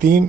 3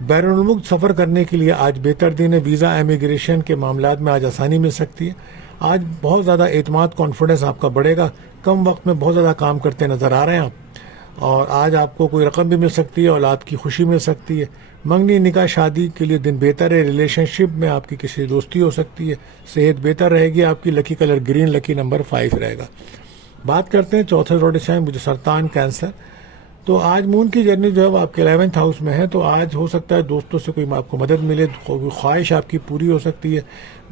بیرون الملک سفر کرنے کے لیے آج بہتر دن ہے. ویزا امیگریشن کے معاملات میں آج آسانی مل سکتی ہے. آج بہت زیادہ اعتماد کانفیڈنس آپ کا بڑھے گا. کم وقت میں بہت زیادہ کام کرتے نظر آ رہے ہیں آپ. اور آج آپ کو کوئی رقم بھی مل سکتی ہے, اولاد کی خوشی مل سکتی ہے. منگنی نکاح شادی کے لیے دن بہتر ہے. ریلیشن شپ میں آپ کی کسی دوستی ہو سکتی ہے. صحت بہتر رہے گی آپ کی. لکی کلر گرین, لکی نمبر 5 رہے گا. بات کرتے ہیں چوتھے زوڈک سائن مجھے سرطان کینسر. تو آج مون کی جرنی جو ہے وہ آپ کے 11th ہاؤس میں ہے. تو آج ہو سکتا ہے دوستوں سے کوئی آپ کو مدد ملے, کوئی خواہش آپ کی پوری ہو سکتی ہے.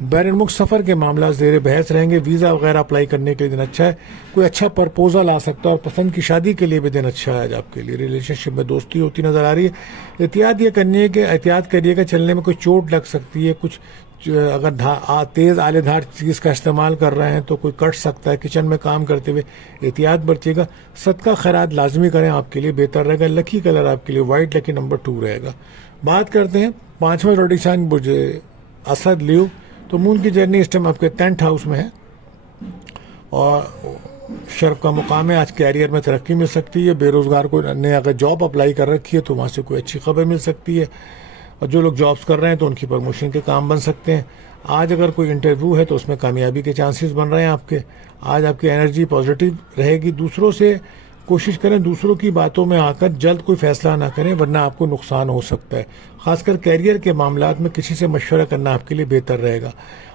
بیرون ملک سفر کے معاملات زیر بحث رہیں گے. ویزا وغیرہ اپلائی کرنے کے لیے دن اچھا ہے. کوئی اچھا پرپوزل آ سکتا ہے, اور پسند کی شادی کے لیے بھی دن اچھا ہے آج آپ کے لیے. ریلیشن شپ میں دوستی ہوتی نظر آ رہی ہے. احتیاط کریے کہ چلنے میں کوئی چوٹ لگ سکتی ہے. کچھ اگر تیز آلے دھار چیز کا استعمال کر رہے ہیں تو کوئی کٹ سکتا ہے. کچن میں کام کرتے ہوئے احتیاط برتیے گا. صدقہ خیرات لازمی کریں, آپ کے لیے بہتر رہے گا. لکی کلر آپ کے لیے وائٹ, لکی نمبر 2 رہے گا. بات کرتے ہیں 5واں زوڈک سائن برج اسد لیو. تو مون کی جرنی اس ٹائم آپ کے 10th ہاؤس میں ہے, اور شرف کا مقام ہے. آج کیریئر میں ترقی مل سکتی ہے. بے روزگار کو نے اگر جاب اپلائی کر رکھی ہے تو وہاں سے کوئی اچھی خبر مل سکتی ہے. اور جو لوگ جابس کر رہے ہیں تو ان کی پروموشن کے کام بن سکتے ہیں. آج اگر کوئی انٹرویو ہے تو اس میں کامیابی کے چانسز بن رہے ہیں آپ کے. آج آپ کی انرجی پازیٹیو رہے گی. دوسروں سے کوشش کریں دوسروں کی باتوں میں آ کر جلد کوئی فیصلہ نہ کریں, ورنہ آپ کو نقصان ہو سکتا ہے. خاص کر کیریئر کے معاملات میں کسی سے مشورہ کرنا آپ کے لیے بہتر رہے گا.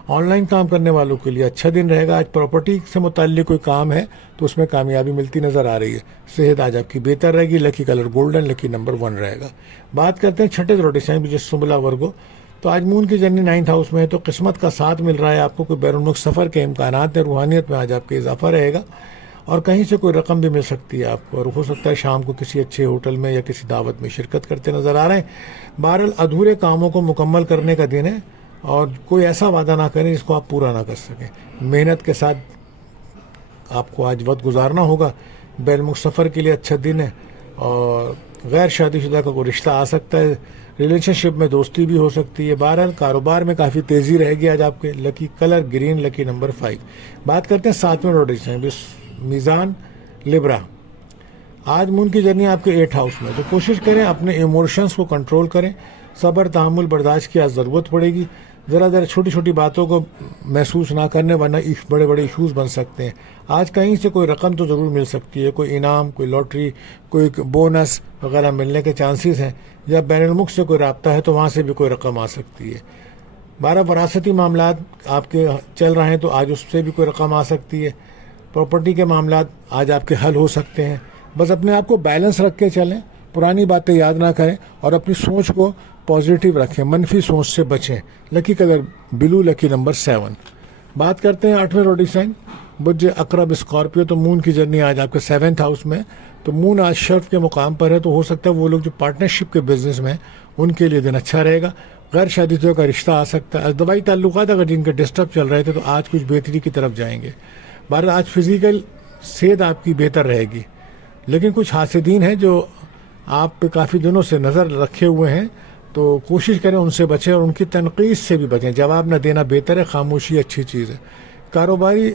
آن لائن کام کرنے والوں کے لیے اچھا دن رہے گا. آج پراپرٹی سے متعلق کوئی کام ہے تو اس میں کامیابی ملتی نظر آ رہی ہے. صحت آج آپ کی بہتر رہے گی. لکی کلر گولڈن, لکی نمبر 1 رہے گا. بات کرتے ہیں چھٹے زوڈک سائن مجھے سنبلا ورگو. تو آج مون کی جرنی 9th ہاؤس میں ہے. تو قسمت کا ساتھ مل رہا ہے آپ کو. کوئی بیرون ملک سفر کے امکانات ہیں. روحانیت میں آج آپ کے اضافہ رہے گا, اور کہیں سے کوئی رقم بھی مل سکتی ہے آپ کو. اور ہو سکتا ہے شام کو کسی اچھے ہوٹل میں یا کسی دعوت میں شرکت کرتے نظر آ رہے ہیں. بہرحال ادھورے کاموں کو مکمل کرنے کا دن ہے, اور کوئی ایسا وعدہ نہ کریں جس کو آپ پورا نہ کر سکیں. محنت کے ساتھ آپ کو آج وقت گزارنا ہوگا. بیرون ملک سفر کے لیے اچھا دن ہے, اور غیر شادی شدہ کا کوئی رشتہ آ سکتا ہے. ریلیشن شپ میں دوستی بھی ہو سکتی ہے. بہرحال کاروبار میں کافی تیزی رہے گی آج آپ کے. لکی کلر گرین, لکی نمبر 5. بات کرتے ہیں 7ویں زوڈک سائن میزان لبرا. آج مون کی جرنی آپ کے 8th ہاؤس میں. تو کوشش کریں اپنے ایموشنز کو کنٹرول کریں. صبر تحمل برداشت کی آج ضرورت پڑے گی. ذرا چھوٹی چھوٹی باتوں کو محسوس نہ کرنے, ورنہ بڑے بڑے ایشوز بن سکتے ہیں. آج کہیں سے کوئی رقم تو ضرور مل سکتی ہے. کوئی انعام, کوئی لاٹری, کوئی بونس وغیرہ ملنے کے چانسز ہیں. یا بین الملک سے کوئی رابطہ ہے تو وہاں سے بھی کوئی رقم آ سکتی ہے. 12 وراثتی معاملات آپ کے چل رہے ہیں تو آج اس سے بھی کوئی رقم آ سکتی ہے. پراپرٹی کے معاملات آج آپ کے حل ہو سکتے ہیں. بس اپنے آپ کو بیلنس رکھ کے چلیں, پرانی باتیں یاد نہ کریں, اور اپنی سوچ کو پازیٹیو رکھیں, منفی سوچ سے بچیں. لکی کلر بلو, لکی نمبر 7. بات کرتے ہیں 8ویں زوڈک سائن برج عقرب اسکارپیو. تو مون کی جرنی آج آپ کے 7th ہاؤس میں. تو مون آج شرف کے مقام پر ہے. تو ہو سکتا ہے وہ لوگ جو پارٹنرشپ کے بزنس میں ہیں ان کے لیے دن اچھا رہے گا. غیر شادی شدہ کا رشتہ آ سکتا ہے. دوائی تعلقات اگر جن کے ڈسٹرب چل رہے تھے تو آج کچھ بہتری کی طرف جائیں گے. بہرحال آج فزیکل صحت آپ کی بہتر رہے گی. لیکن کچھ حاسدین ہیں جو آپ پہ کافی دنوں سے نظر رکھے ہوئے ہیں, تو کوشش کریں ان سے بچیں, اور ان کی تنقید سے بھی بچیں. جواب نہ دینا بہتر ہے. خاموشی اچھی چیز ہے. کاروباری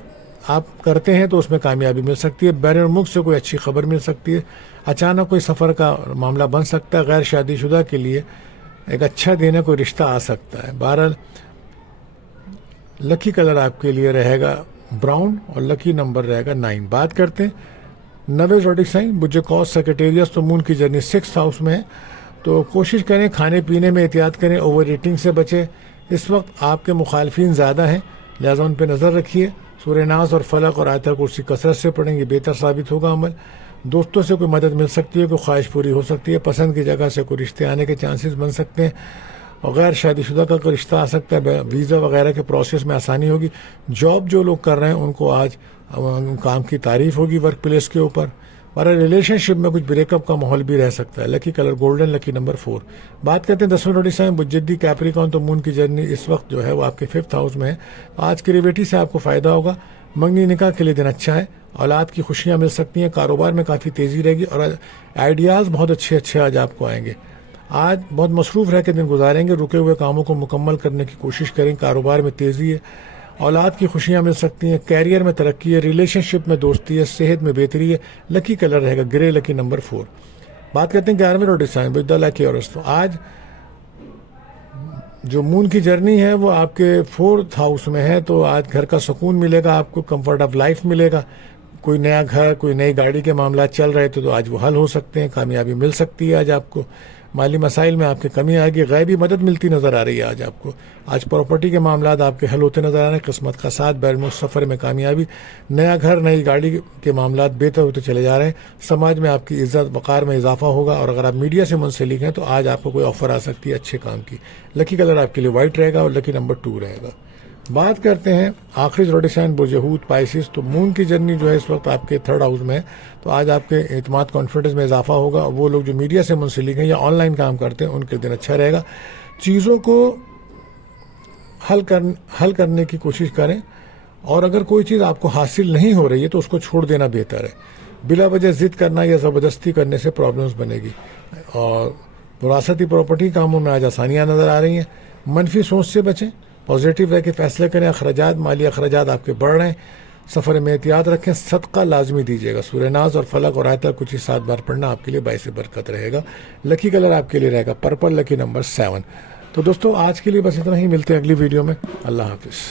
آپ کرتے ہیں تو اس میں کامیابی مل سکتی ہے. بیرون ملک سے کوئی اچھی خبر مل سکتی ہے. اچانک کوئی سفر کا معاملہ بن سکتا ہے. غیر شادی شدہ کے لیے ایک اچھا دن ہے, کوئی رشتہ آ سکتا ہے. بہرحال لکی کلر آپ کے لیے رہے گا براؤن, اور لکی نمبر رہے گا 9. بات کرتے ہیں 9ویں زوڈک سائن برج قوس سیکریٹریس. تو مون کی جرنی 6th ہاؤس میں ہے. تو کوشش کریں کھانے پینے میں احتیاط کریں, اوور ایٹنگ سے بچیں. اس وقت آپ کے مخالفین زیادہ ہیں, لہٰذا ان پہ نظر رکھیے. سورہ ناس اور فلق اور آیت الکرسی کثرت سے پڑھیں, یہ بہتر ثابت ہوگا عمل. دوستوں سے کوئی مدد مل سکتی ہے, کوئی خواہش پوری ہو سکتی ہے. پسند کی جگہ سے کوئی رشتے آنے کے چانسز بن سکتے ہیں, اور غیر شادی شدہ کا کوئی رشتہ آ سکتا ہے. ویزا وغیرہ کے پروسیس میں آسانی ہوگی. جاب جو لوگ کر رہے ہیں ان کو آج کام کی تعریف ہوگی ورک پلیس کے اوپر. اور ریلیشن شپ میں کچھ بریک اپ کا ماحول بھی رہ سکتا ہے. لکی کلر گولڈن, لکی نمبر 4. بات کرتے ہیں 10ویں زوڈک سائن جدی کیپریکارن. تو مون کی جرنی اس وقت جو ہے وہ آپ کے 5th ہاؤس میں ہے. آج کریویٹی سے آپ کو فائدہ ہوگا. منگنی نکاح کے لیے دن اچھا ہے. اولاد کی خوشیاں مل سکتی ہیں. کاروبار میں کافی تیزی رہے گی, اور آئیڈیاز بہت اچھے آج آپ کو آئیں گے. آج بہت مصروف رہ کے دن گزاریں گے. رکے ہوئے کاموں کو مکمل کرنے کی کوشش کریں. کاروبار میں تیزی ہے. اولاد کی خوشیاں مل سکتی ہیں. کیریئر میں ترقی ہے. ریلیشن شپ میں دوستی ہے. صحت میں بہتری ہے. لکی کلر رہے گا گرے, لکی نمبر 4. بات کرتے ہیں 11ویں زوڈک سائن برج لکی اورس. تو آج جو مون کی جرنی ہے وہ آپ کے 4th ہاؤس میں ہے، تو آج گھر کا سکون ملے گا آپ کو، کمفرٹ آف لائف ملے گا، کوئی نیا گھر، کوئی نئی گاڑی کے معاملات چل رہے تھے تو آج وہ حل ہو سکتے ہیں، کامیابی مل سکتی ہے آج آپ کو، مالی مسائل میں آپ کی کمی آئے گی، غیبی مدد ملتی نظر آ رہی ہے آج آپ کو، آج پراپرٹی کے معاملات آپ کے حل ہوتے نظر آ رہے ہیں، قسمت کا ساتھ، بیرون ملک سفر میں کامیابی، نیا گھر، نئی گاڑی کے معاملات بہتر ہوتے چلے جا رہے ہیں، سماج میں آپ کی عزت وقار میں اضافہ ہوگا، اور اگر آپ میڈیا سے منسلک ہیں تو آج آپ کو کوئی آفر آ سکتی ہے اچھے کام کی۔ لکی کلر آپ کے لیے وائٹ رہے گا اور لکی نمبر 2 رہے گا۔ بات کرتے ہیں آخری زوڈک سائن برج حوت پائسس، تو مون کی جرنی جو ہے اس وقت آپ کے 3rd ہاؤس میں ہے، تو آج آپ کے اعتماد کانفیڈنس میں اضافہ ہوگا، وہ لوگ جو میڈیا سے منسلک ہیں یا آن لائن کام کرتے ہیں ان کے دن اچھا رہے گا، چیزوں کو حل کرنے کی کوشش کریں، اور اگر کوئی چیز آپ کو حاصل نہیں ہو رہی ہے تو اس کو چھوڑ دینا بہتر ہے، بلا وجہ ضد کرنا یا زبردستی کرنے سے پرابلمز بنے گی، اور وراثتی پراپرٹی کاموں میں آج آسانیاں نظر آ رہی ہیں، منفی سوچ سے بچیں، پازیٹیو رہ کے فیصلے کریں، اخراجات، مالی اخراجات آپ کے بڑھ رہے ہیں، سفر میں احتیاط رکھیں، صدقہ لازمی دیجیے گا، سورہ ناز اور فلق اور آیت کچھ 7 بار پڑھنا آپ کے لیے باعث برکت رہے گا۔ لکی کلر آپ کے لیے رہے گا پرپل، لکی نمبر 7۔ تو دوستو آج کے لیے بس اتنا ہی، ملتے ہیں اگلی ویڈیو میں، اللہ حافظ۔